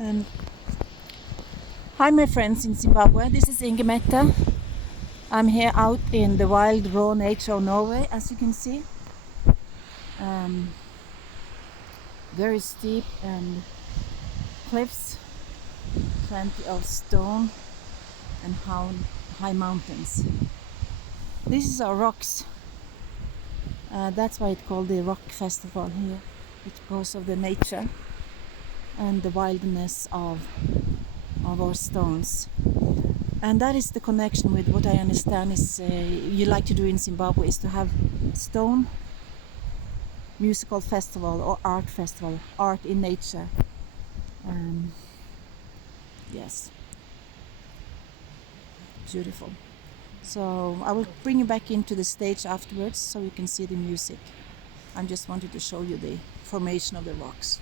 And hi, my friends in Zimbabwe. This is Ingemetta. I'm here out in the wild, raw nature of Norway, as you can see. Very steep and cliffs, plenty of stone and high mountains. This is our rocks. That's why it's called the Rock Festival here, because of the nature and the wildness of our stones. And that is the connection with what I understand is you like to do in Zimbabwe, is to have stone musical festival or art festival, art in nature. Yes, beautiful. So I will bring you back into the stage afterwards so you can see the music. I just wanted to show you the formation of the rocks.